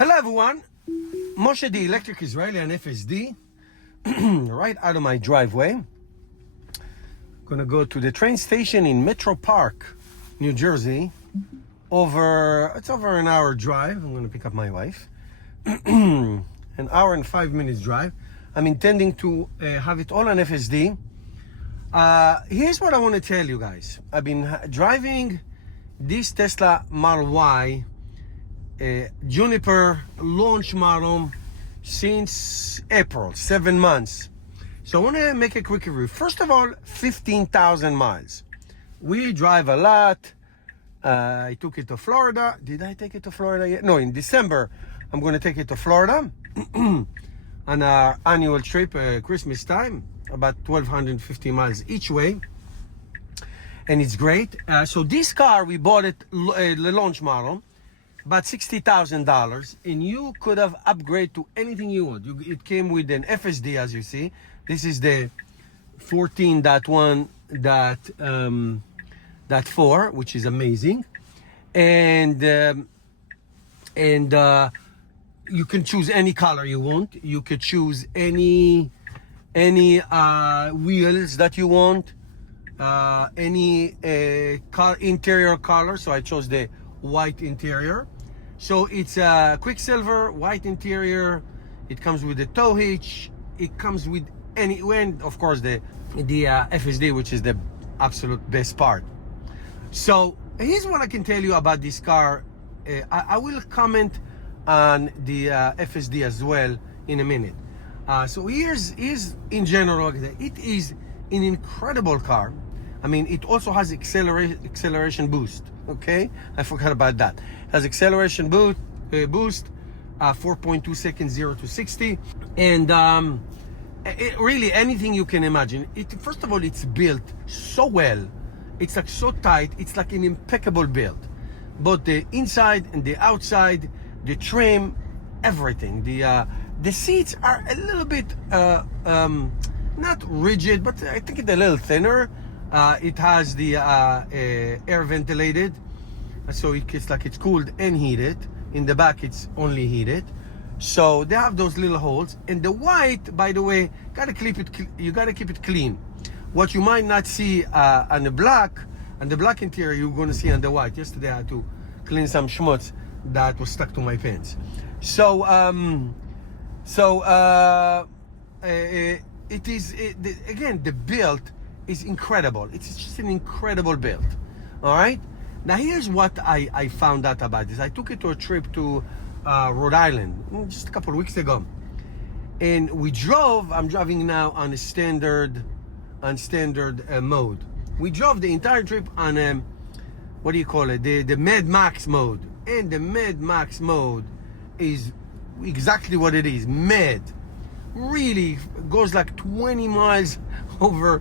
Hello everyone, Moshe the electric Israeli and FSD, right out of my driveway. Gonna go to the train station in Metro Park, New Jersey. It's over an hour drive. I'm gonna pick up my wife. An hour and 5 minutes drive. I'm intending to have it all on FSD. Here's what I want to tell you guys. I've been driving this Tesla Model Y Juniper launch model since April, 7 months. So I want to make a quick review. First of all, 15,000 miles. We drive a lot. I took it to Florida. Did I take it to Florida yet? No, in December, I'm going to take it to Florida on our annual trip, Christmas time, about 1,250 miles each way. And it's great. So this car, we bought it, the launch model, about $60,000, and you could have upgraded to anything you want. It came with an FSD, as you see. This is the 14.1.4, which is amazing, and you can choose any color you want. You could choose any wheels that you want, any interior color. So I chose the white interior. So it's a Quicksilver white interior. It comes with the tow hitch. It comes with and of course the FSD, which is the absolute best part. So here's what I can tell you about this car. I will comment on the FSD as well in a minute. So here's in general, it is an incredible car. I mean, it also has acceleration boost. Okay, I forgot about that. It has acceleration boost, 4.2 seconds 0 to 60, and really anything you can imagine. First of all, it's built so well. It's like so tight. It's like an impeccable build. Both the inside and the outside, the trim, everything. The seats are a little bit not rigid, but I think it's a little thinner. It has the air ventilated, so it's like it's cooled and heated. In the back, it's only heated. So they have those little holes. And the white, by the way, you gotta keep it clean. What you might not see on the black interior, you're gonna see on the white. Yesterday I had to clean some schmutz that was stuck to my pants. So again, the build is incredible. It's just an incredible build. All right. Now here's what I found out about this. I took it to a trip to Rhode Island just a couple of weeks ago, and I'm driving now on a standard mode. We drove the entire trip on what do you call it? The Mad Max mode, and the Mad Max mode is exactly what it is. Mad. Really goes like 20 miles over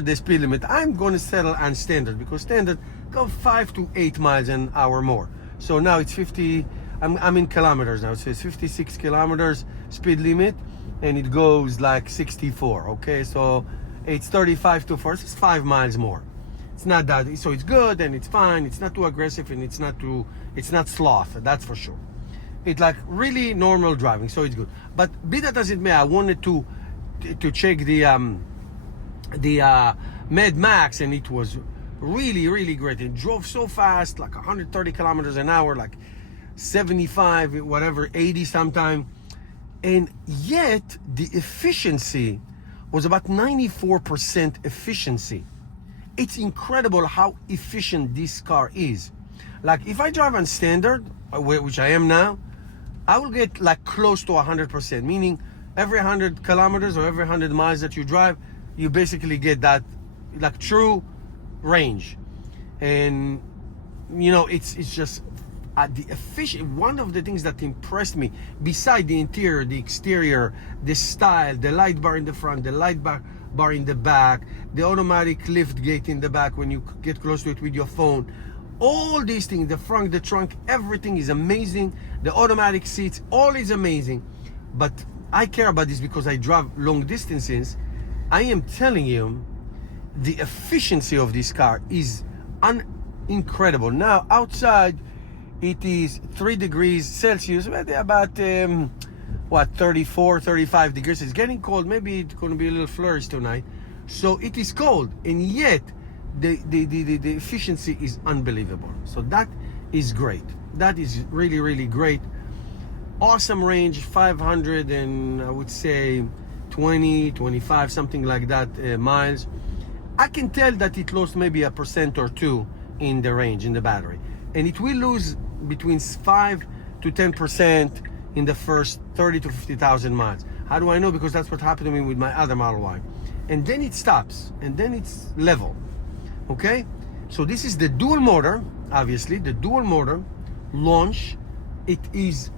the speed limit. I'm going to settle on standard because standard go 5 to 8 miles an hour more. So now it's 50. I'm in kilometers now. So it's 56 kilometers speed limit, and it goes like 64. Okay, so it's 35 to 4. It's 5 miles more. It's not that. So it's good and it's fine. It's not too aggressive and it's not sloth. That's for sure. It's like really normal driving, so it's good. But be that as it may, I wanted to check the Mad Max, and it was really great. It drove so fast, like 130 kilometers an hour, like 75, whatever, 80 sometime, and yet the efficiency was about 94% efficiency. It's incredible how efficient this car is. Like if I drive on standard, which I am now, I will get like close to 100%, meaning every 100 kilometers or every 100 miles that you drive, you basically get that like true range. And you know, it's just the efficient. One of the things that impressed me, beside the interior, the exterior, the style, the light bar in the front, the light bar in the back, the automatic lift gate in the back when you get close to it with your phone. All these things, the front, the trunk, everything is amazing. The automatic seats, all is amazing. But I care about this because I drive long distances. I am telling you, the efficiency of this car is incredible. Now outside, it is 3 degrees Celsius, about 34, 35 degrees. It's getting cold. Maybe it's going to be a little flurries tonight. So it is cold, and yet the efficiency is unbelievable. So that is great. That is really, really great. Awesome range, 500 and I would say 20, 25, something like that miles. I can tell that it lost maybe 1% or 2% in the range, in the battery. And it will lose between 5 to 10% in the first 30 to 50,000 miles. How do I know? Because that's what happened to me with my other Model Y. And then it stops, and then it's level. Okay? So this is the dual motor, obviously, the dual motor launch. It is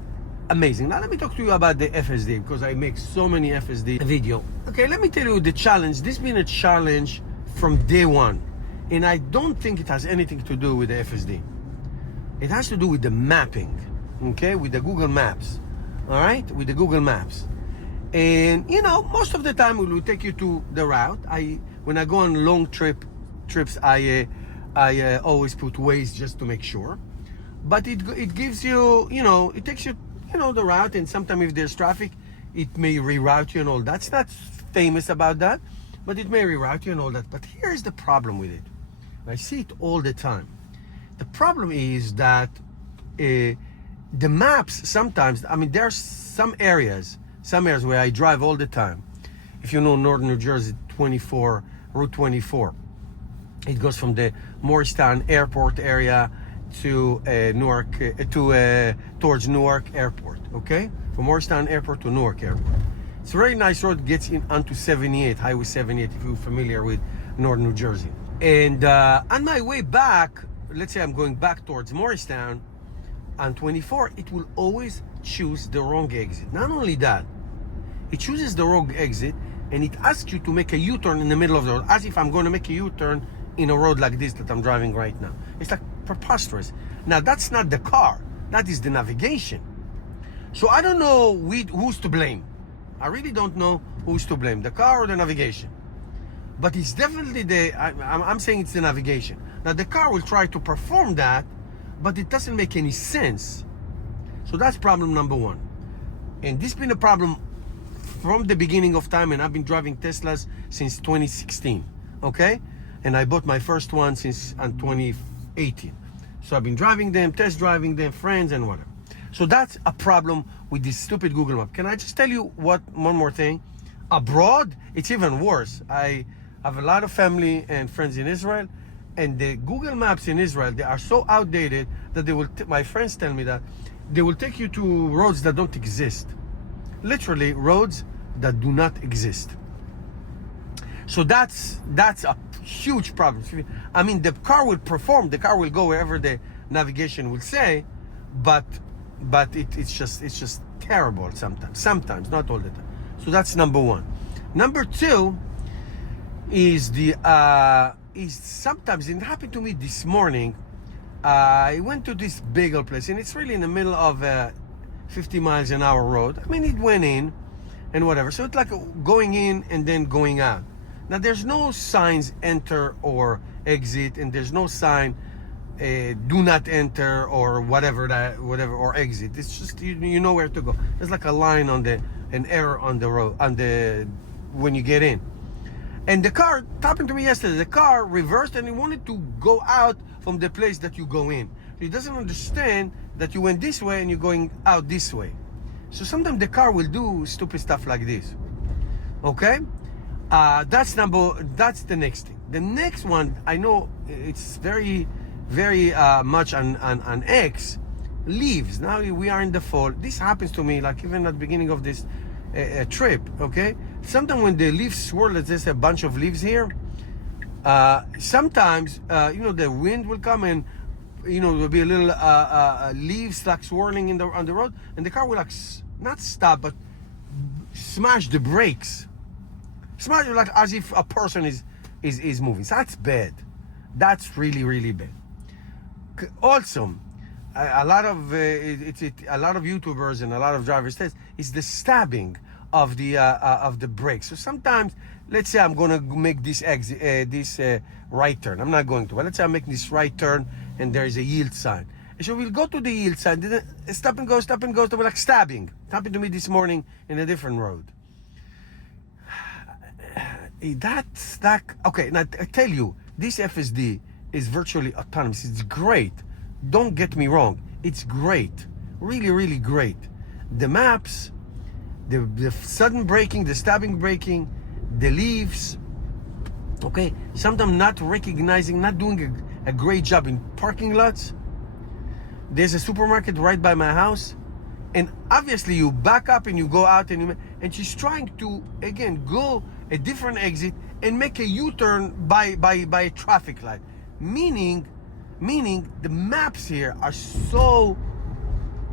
amazing. Now let me talk to you about the FSD, because I make so many FSD video. Okay, let me tell you the challenge. This has been a challenge from day one, and I don't think it has anything to do with the FSD. It has to do with the mapping, okay, with the Google Maps, all right, with the Google Maps. And you know, most of the time it will take you to the route. When I go on long trips, I always put Waze just to make sure. But it gives you, you know, it takes you, you know, the route, and sometimes if there's traffic, it may reroute you and all that. It's not famous about that, but it may reroute you and all that. But here's the problem with it. I see it all the time. The problem is that the maps sometimes, I mean, there's some areas where I drive all the time. If you know northern New Jersey, Route 24, it goes from the Morristown Airport area to Newark, towards Newark Airport, okay? From Morristown Airport to Newark Airport. It's a very nice road, gets in onto 78, Highway 78, if you're familiar with northern New Jersey. And on my way back, let's say I'm going back towards Morristown, on 24, it will always choose the wrong exit. Not only that, it chooses the wrong exit, and it asks you to make a U-turn in the middle of the road, as if I'm going to make a U-turn in a road like this that I'm driving right now. It's like preposterous. Now, that's not the car. That is the navigation. So I don't know who's to blame. I really don't know who's to blame, the car or the navigation. But it's definitely I'm saying it's the navigation. Now, the car will try to perform that, but it doesn't make any sense. So that's problem number one. And this has been a problem from the beginning of time, and I've been driving Teslas since 2016, okay? And I bought my first one since 2018. So I've been driving them, test driving them, friends and whatever. So that's a problem with this stupid Google Map. Can I just tell you one more thing? Abroad, it's even worse. I have a lot of family and friends in Israel, and the Google Maps in Israel, they are so outdated that they will, my friends tell me that, they will take you to roads that don't exist. Literally, roads that do not exist. So that's a huge problem. I mean, the car will perform, the car will go wherever the navigation will say, but it's just terrible sometimes, not all the time. So that's number one. Number two is sometimes, it happened to me this morning. I went to this bagel place, and it's really in the middle of a 50 miles an hour road. I mean, it went in and whatever. So it's like going in and then going out. Now, there's no signs enter or exit, and there's no sign do not enter or whatever or exit. It's just you know where to go. There's like a line on an arrow on the road when you get in. And the car, happened to me yesterday, the car reversed and it wanted to go out from the place that you go in. So it doesn't understand that you went this way and you're going out this way. So sometimes the car will do stupid stuff like this. Okay? That's the next thing. The next one, I know it's very, very much on X, leaves. Now we are in the fall. This happens to me, like even at the beginning of this trip, okay? Sometimes when the leaves swirl, there's a bunch of leaves here. Sometimes, the wind will come and, there'll be a little leaves like swirling on the road, and the car will like not stop, but smash the brakes. Smash like as if a person is moving. So that's bad. That's really, really bad. Also, a lot of YouTubers and a lot of drivers test is the stabbing of the brakes. So sometimes, let's say I'm gonna make this right turn. I'm not going to, but let's say I'm making this right turn and there is a yield sign, So we'll go to the hillside, stop and go, stop and go. They were like stabbing. It happened to me this morning in a different road. That's that. Okay, now I tell you, this FSD is virtually autonomous. It's great. Don't get me wrong. It's great. Really, really great. The maps, the sudden braking, the stabbing braking, the leaves. Okay, sometimes not recognizing, not doing a great job in parking lots. There's a supermarket right by my house, and obviously you back up and you go out, and she's trying to again go a different exit and make a U-turn by a traffic light. Meaning the maps here are so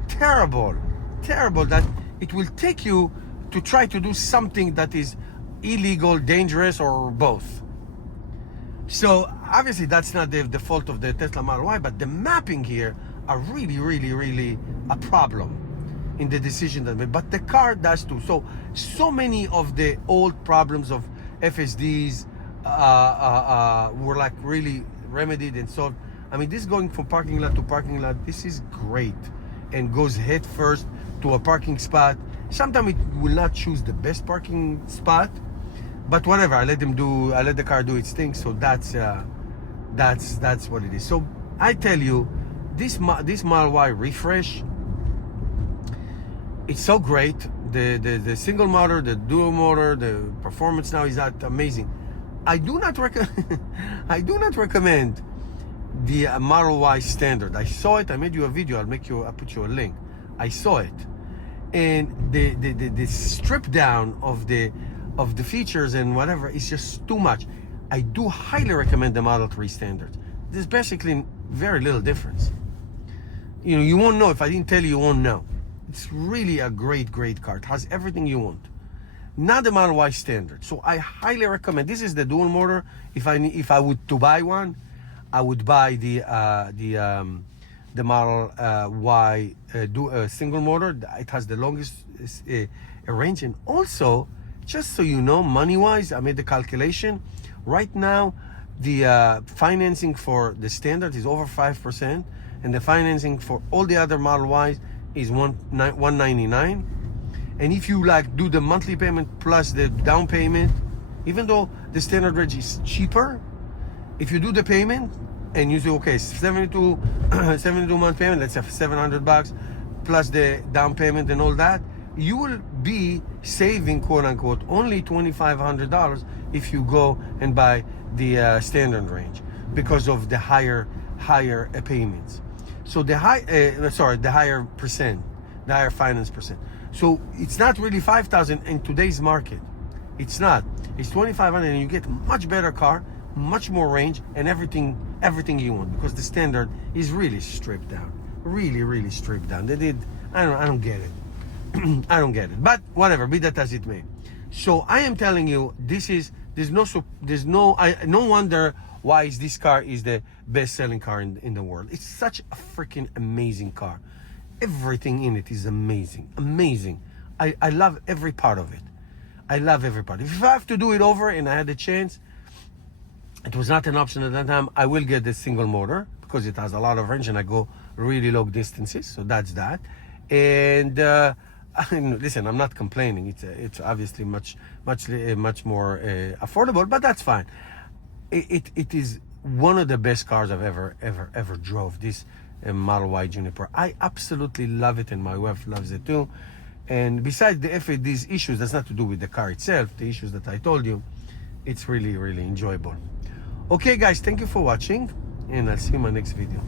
terrible that it will take you to try to do something that is illegal, dangerous, or both. So obviously that's not the fault of the Tesla Model Y, but the mapping here are really, really, really a problem in the decision that made. But the car does too. So many of the old problems of FSDs were like really remedied and solved. I mean, this going from parking lot to parking lot, this is great, and goes head first to a parking spot. Sometimes it will not choose the best parking spot, but whatever. I let the car do its thing. So that's what it is. So I tell you, this Model Y refresh, it's so great. The single motor, the dual motor, the performance now is that amazing. I do not recommend the Model Y standard. I saw it. I made you a video. I'll put you a link. I saw it, and the strip down of the features and whatever is just too much. I do highly recommend the Model 3 standard. There's basically very little difference. You know, you won't know. If I didn't tell you, you won't know. It's really a great car. It has everything you want. Not the Model Y standard. So I highly recommend. This is the dual motor. If I would to buy one, I would buy the Model Y single motor. It has the longest range, and also, just so you know, money-wise, I made the calculation. Right now, the financing for the standard is over 5%, and the financing for all the other Model Ys is $199. And if you like do the monthly payment plus the down payment, even though the standard range is cheaper, if you do the payment and you say, okay, 72 month payment, let's have $700 plus the down payment and all that, you will be saving, quote unquote, only $2,500 if you go and buy the standard range, because of the higher payments. So the higher percent, the higher finance percent. So it's not really 5,000 in today's market. It's not. It's 2,500, and you get a much better car, much more range, and everything you want, because the standard is really stripped down. Really stripped down. They did. I don't get it. I don't get it. But whatever. Be that as it may. So I am telling you, no wonder why this car is the best-selling car in the world. It's such a freaking amazing car. Everything in it is amazing. I love every part of it. I love every part. If I have to do it over and I had the chance, it was not an option at that time, I will get the single motor, because it has a lot of range and I go really long distances. So that's that. And listen, I'm not complaining. It's obviously much more affordable, but that's fine. It is one of the best cars I've ever drove. This Model Y Juniper. I absolutely love it, and my wife loves it too. And besides the FSD's issues, that's not to do with the car itself, the issues that I told you, it's really enjoyable. Okay guys, thank you for watching, and I'll see you in my next video.